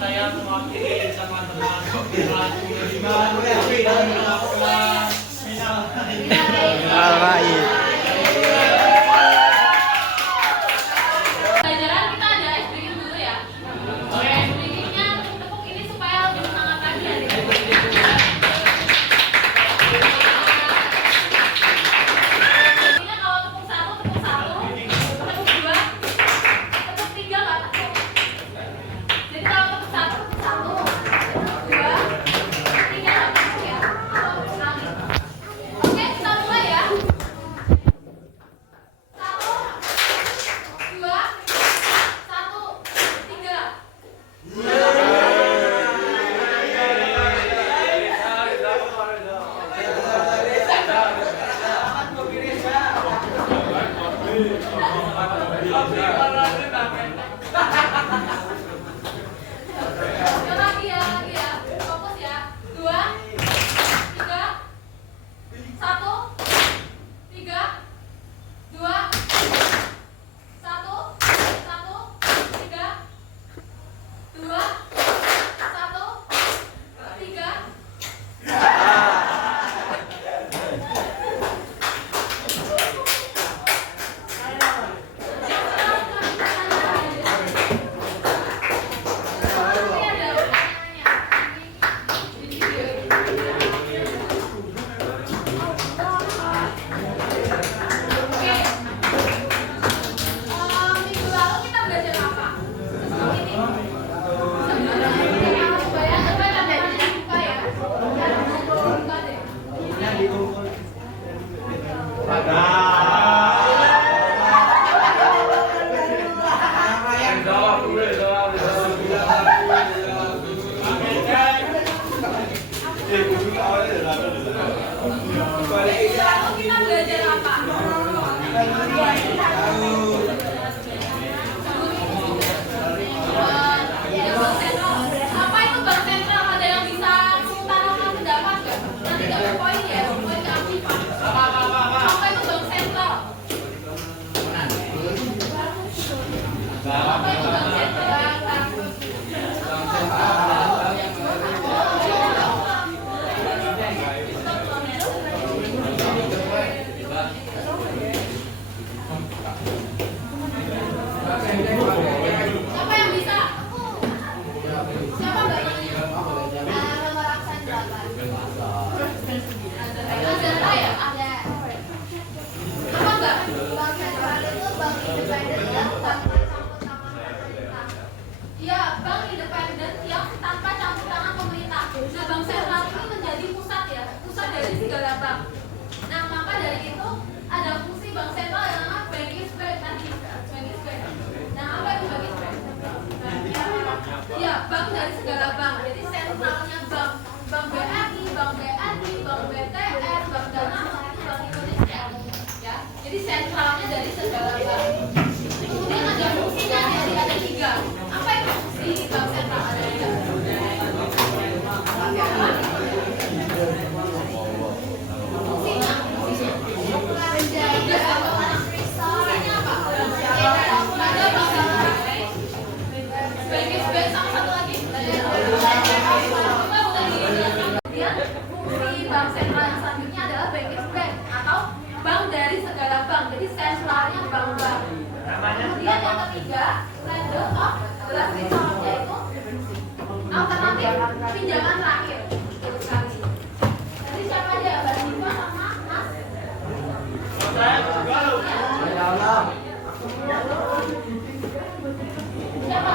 saya mewakili teman-teman dan melakukan pelajaran kita ada ice breaking dulu ya. Ice breakingnya tepuk ini supaya lebih semangat lagi ya. Ini kalau tepuk satu, tepuk dua, tepuk tiga nggak tepuk. Jadi kalau tepuk satu, tepuk dua, tepuk tiga nggak tepuk ya. Kalau sekali. Oke, kita mulai ya. Lagi ya, fokus ya. 2, 3, 1, 3, 2, 1, 1, 3, 2, 1, 3. Minggu lalu kita belajar apa? Ini. Lalu kita belajar apa? Apa itu bank sentral? Ada yang bisa mengutarakan pendapat nggak? Nanti nggak berpoin ya, poin keaktifan. Apa itu bank sentral? Apa itu bank sentral? Siapa yang bisa? Siapa nggak namanya? Nomor absen berapa? Ada ya? Ada. Apa enggak? Bank sentral itu bank independen yang tanpa campur tangan pemerintah. Iya, bank independen yang tanpa campur tangan pemerintah. Nah, bank sentral ini menjadi pusat ya, pusat dari segala bank. Nah, maka dari itu ada fungsi bank sentral yang namanya bank is bank tadi. Bank is bank. Nah, apa itu bank is bank? Iya, bank dari segala bank. Jadi sentralnya bank, bank BRI, bank BNI, bank BTN, bank Danamon, itu bank Indonesia. Ya, jadi sentralnya dari segala bank. Kemudian ada fungsinya, jadi ada 3. Apa itu fungsi bank sentral? Ada 3. Fungsinya apa? Ada bank sentral. Sebagai sama satu lagi. Kemudian fungsi bank sentral yang selanjutnya adalah bank is bank atau bank dari segala bank. Jadi sentralnya bank-bank. Kemudian yang ketiga, lender of last resort, yaitu alternatif pinjaman terakhir. Betul sekali. Jadi siapa aja? Mbak Siva sama Mas? Siapa?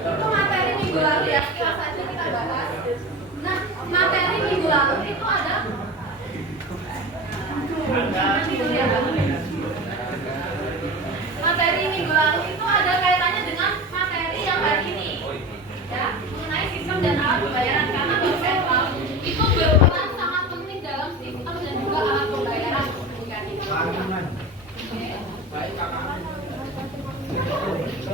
Itu materi minggu lalu ya, kilas saja kita bahas. Nah, materi minggu lalu itu ada materi minggu lalu itu ada kaitannya dengan materi yang hari ini, ya, mengenai sistem dan alat pembayaran, karena bank sentral itu berperan sangat penting dalam sistem dan juga alat pembayaran komunikasi. Oke.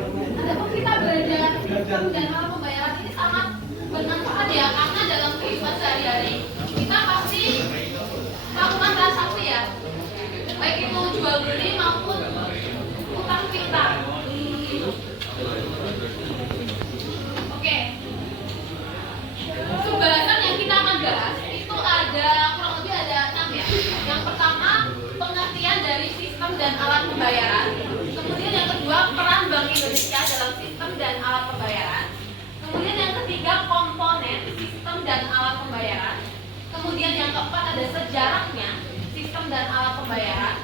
sistem dan alat pembayaran ini sangat bermanfaat ya, karena dalam kehidupan sehari-hari kita pasti melakukan transaksi ya, baik itu jual beli maupun utang piutang. Oke, pembahasan yang kita akan bahas itu ada kurang lebih ada 6 ya. Yang pertama, pengertian dari sistem dan alat pembayaran. Kemudian yang kedua, peran Bank Indonesia dalam sistem dan alat pembayaran. Kemudian yang ketiga, komponen sistem dan alat pembayaran. Kemudian yang keempat ada sejarahnya sistem dan alat pembayaran.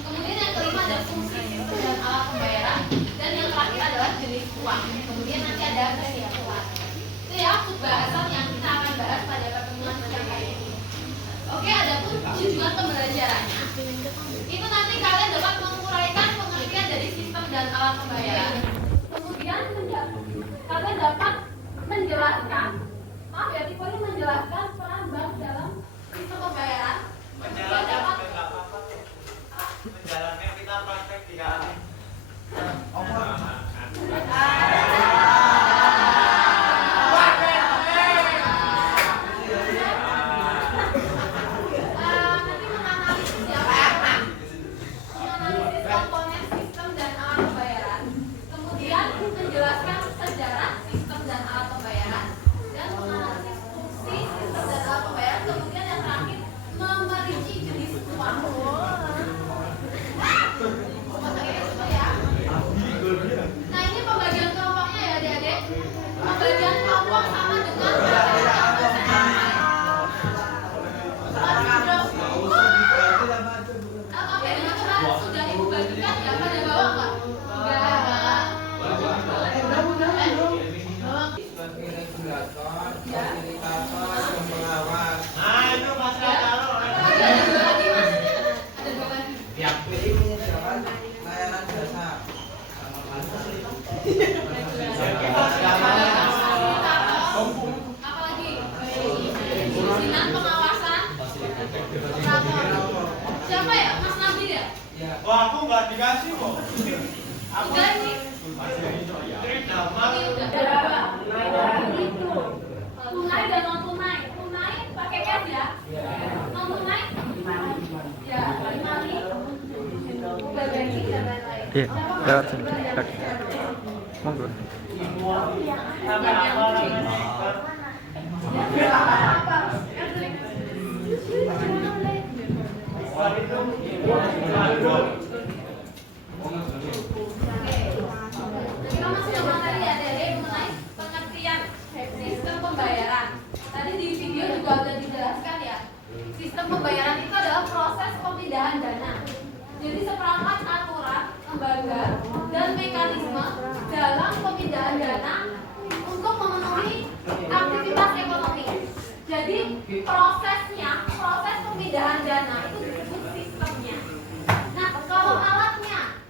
Kemudian yang kelima ada fungsi sistem dan alat pembayaran. Dan yang terakhir adalah jenis uang. Kemudian nanti ada kesimpulan. Itu ya pembahasan yang kita akan bahas pada pertemuan siang hari ini. Oke, ada pun tujuan pembelajarannya. Itu nanti kalian dapat menguraikan pengertian dari sistem dan alat pembayaran. Kemudian kalian dapat menjelaskan, maaf ya, tipenya menjelaskan peran bank dalam sistem pembayaran. Kalian dapat Menjalannya kita praktek 3 hari. nanti menganalisis ya, menganalisis komponen sistem dan alat pembayaran. Kemudian menjelaskan sejarah sistem dan alat pembayaran dan menganalisis fungsi sistem dan alat pembayaran. Kemudian yang terakhir memerinci jenis uang. Nah, ini pembagian kelompoknya ya adik-adik. Pembagian kelompok sama dengan oke, dengan cara sudah ibu bagikan ya, pada bawah nggak? Enggak. Sebagai regulator, fasilitator, pengawas. Nah, itu masalah kalau Ada dua lagi mas. Ada dua lagi. BI menyediakan layanan jasa. Apalagi perizinan, pengawasan, operator. Siapa ya? Mas Nabil ya? Ya, wah, aku nggak dikasih kok. Aku Udah ini. nama Ini udah. Tunai dan non tunai. Tunai pakai cash ya. Non tunai? Ya, mari. Mobile banking dan lain-lain. Iya, lewat sini. Monggo. sampai apa namanya? Kita masih ngomong tadi ya dari mengenai pengertian sistem pembayaran. Tadi di video juga sudah dijelaskan ya. Sistem pembayaran itu adalah proses pemindahan dana. Jadi seperangkat aturan, lembaga, dan mekanisme dalam pemindahan dana untuk memenuhi aktivitas ekonomi. Jadi prosesnya, proses pemindahan dana itu disebut sistemnya. Nah, kalau alatnya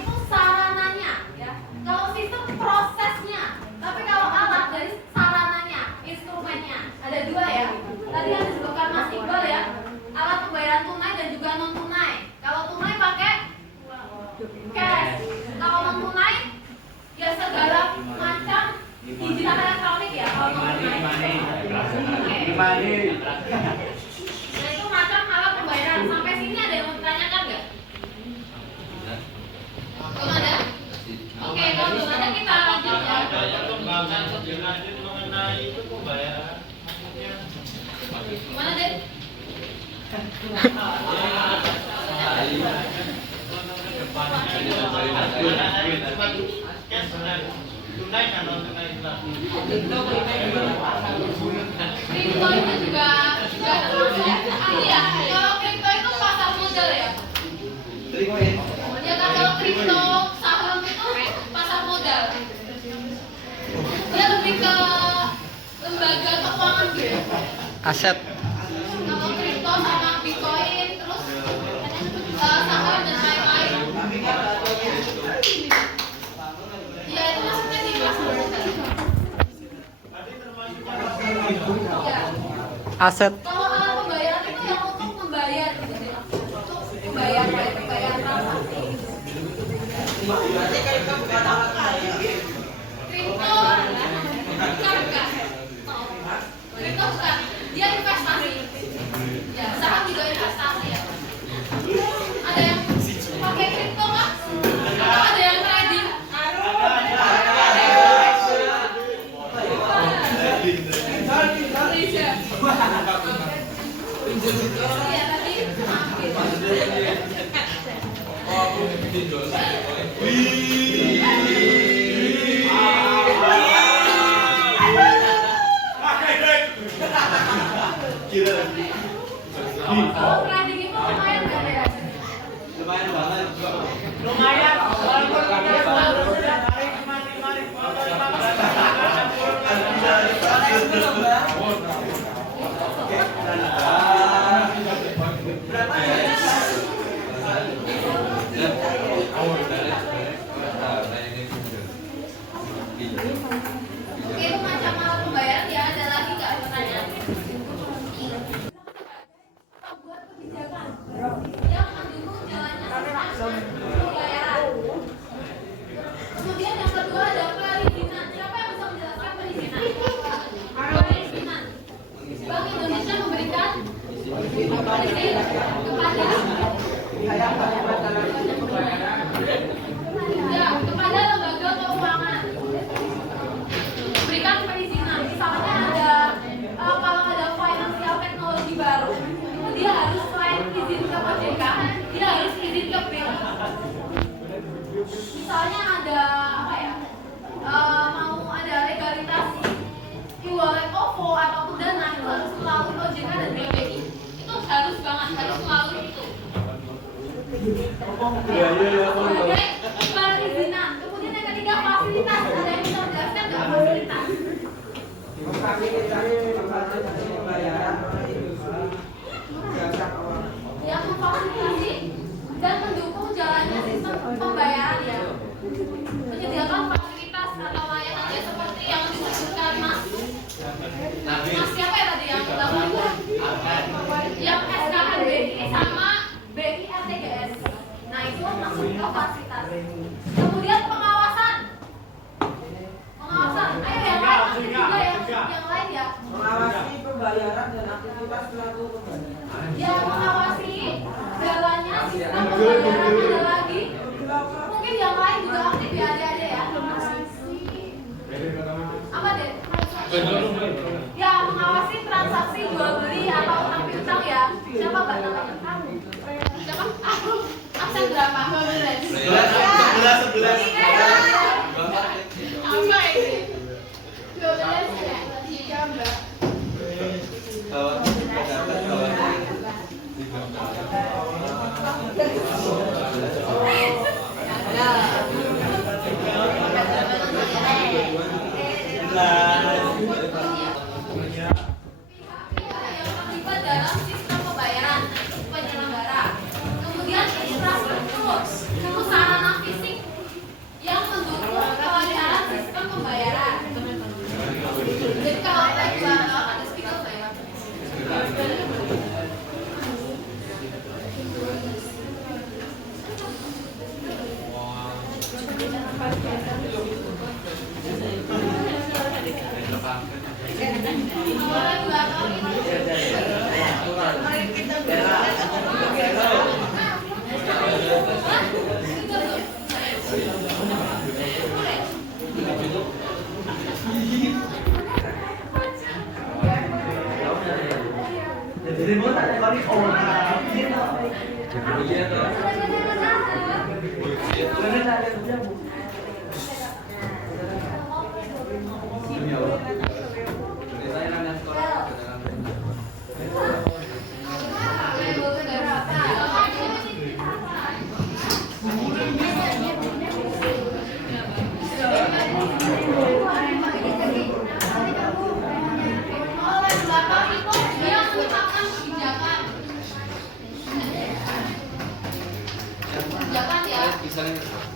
itu sarananya ya. Kalau sistem prosesnya, tapi kalau alat dari sarananya, instrumennya ada dua ya. Tadi yang disebutkan Mas Iqbal ya, alat pembayaran tunai dan juga non tunai. Kalau tunai pakai cash, kalau non tunai ya segala macam digital elektronik ya. Kalau non tunai. Oke. Nah, itu macam alat pembayaran. Sampai sini ada yang mau ditanyakan nggak? Belum ada? Oke, kalau belum ada kita lanjut ya. Ada yang kembangan lebih lanjut mengenai itu pembayaran. Gimana deh? Tunai kan non tunai Kripto itu juga termasuk ya. Kalau kripto itu pasar modal ya. Ya kan kalau kripto saham itu pasar modal. Dia lebih ke lembaga keuangan gitu. Aset. Kalau kripto sama bitcoin terus saham dan lain-lain. Ya itu maksudnya di pasar modal. Ya. Aset. Kalau alat pembayaran itu yang untuk membayar gitu deh. Untuk membayar transaksi. Kripto Kripto bukan. Dia investasi. Ya, saham juga investasi ya. Ada yang pakai kripto nggak? Atau ada yang trading? Iya tadi kalau trading itu lumayan nggak ya? Lumayan banget. Lumayan, walaupun kita tarik kemari. Oke, itu macam alat pembayaran ya. Ada lagi nggak pertanyaan? Buat kebijakan yang mendukung jalannya sistem pembayaran. Kemudian yang kedua ada perizinan. Siapa yang bisa menjelaskan perizinan? Perizinan. Bank Indonesia memberikan izin kepada kepada lembaga keuangan. Berikan perizinan. Misalnya ada kalau ada financial teknologi baru, itu dia harus selain izin ke OJK, dia harus izin ke BRI. Misalnya ada apa ya? Mau ada legalitas e-wallet OVO ataupun Dana itu harus melalui OJK dan BPI. Itu harus banget, harus melalui itu. Sebagai perizinan. Kemudian yang ketiga fasilitas. Ada yang bisa menjelaskan nggak fasilitas? Yang memfasilitasi dan mendukung jalannya sistem pembayaran ya. Menyediakan fasilitas atau layanan ya seperti yang disebutkan Mas siapa ya tadi yang yang SKHBI sama BIRTGS. Nah itu masuk ke fasilitas. Kemudian pengawasan. Ayo yang lain aktif juga yang lain ya. Mengawasi pembayaran dan aktivitas pelaku pembayaran. Ya mengawasi jalannya sistem pembayaran ada lagi. Mungkin yang lain juga aktif ya adik-adik ya. Apa deh? Ya mengawasi transaksi jual beli atau utang piutang ya. Siapa mbak namanya? Siapa? Absen berapa? 11. Apa ini? 12 ya? 3 mbak. Yang terlibat dalam sistem pembayaran penyelenggara, kemudian infrastruktur sarana fisik yang mendukung pelayanan sistem pembayaran. Jadi kalau ada speaker saya.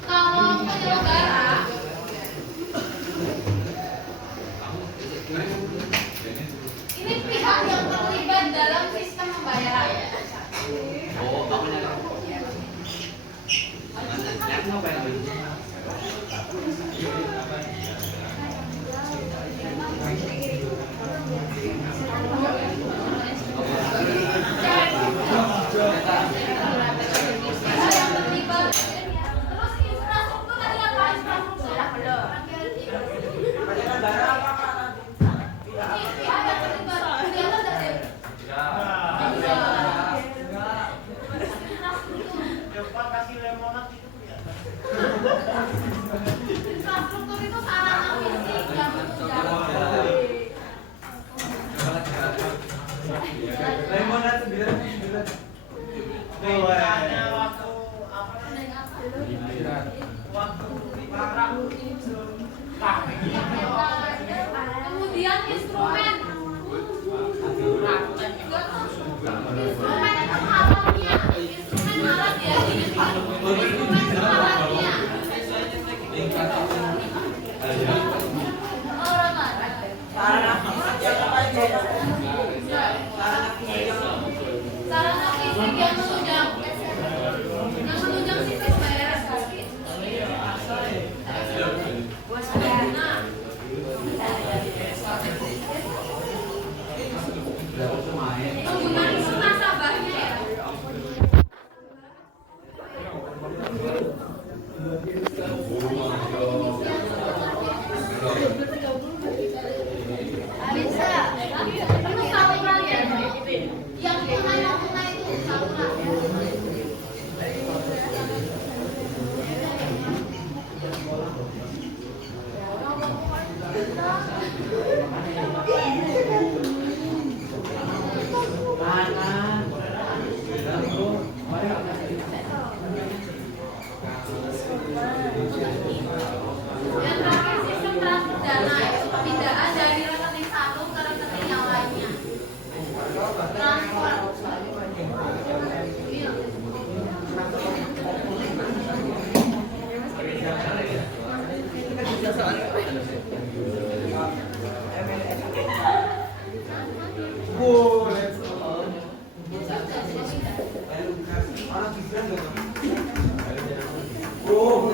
Kalau penyelenggara ini pihak yang terlibat dalam sistem pembayaran. Kemudian instrumen. Instrumen itu alatnya. Instrumen alat ya. Instrumen itu alatnya. Sarana fisik yang apa aja? Sarana fisik yang Sarana fisik yang menunjang sistem bayar. Penggunaan nasabahnya ya. Bisa. Itu saluran ya. Yang tunai itu saluran. Yang terakhir sistem transfer dana ya, pemindahan dari rekening satu ke rekening yang lainnya. Transfer. Oh,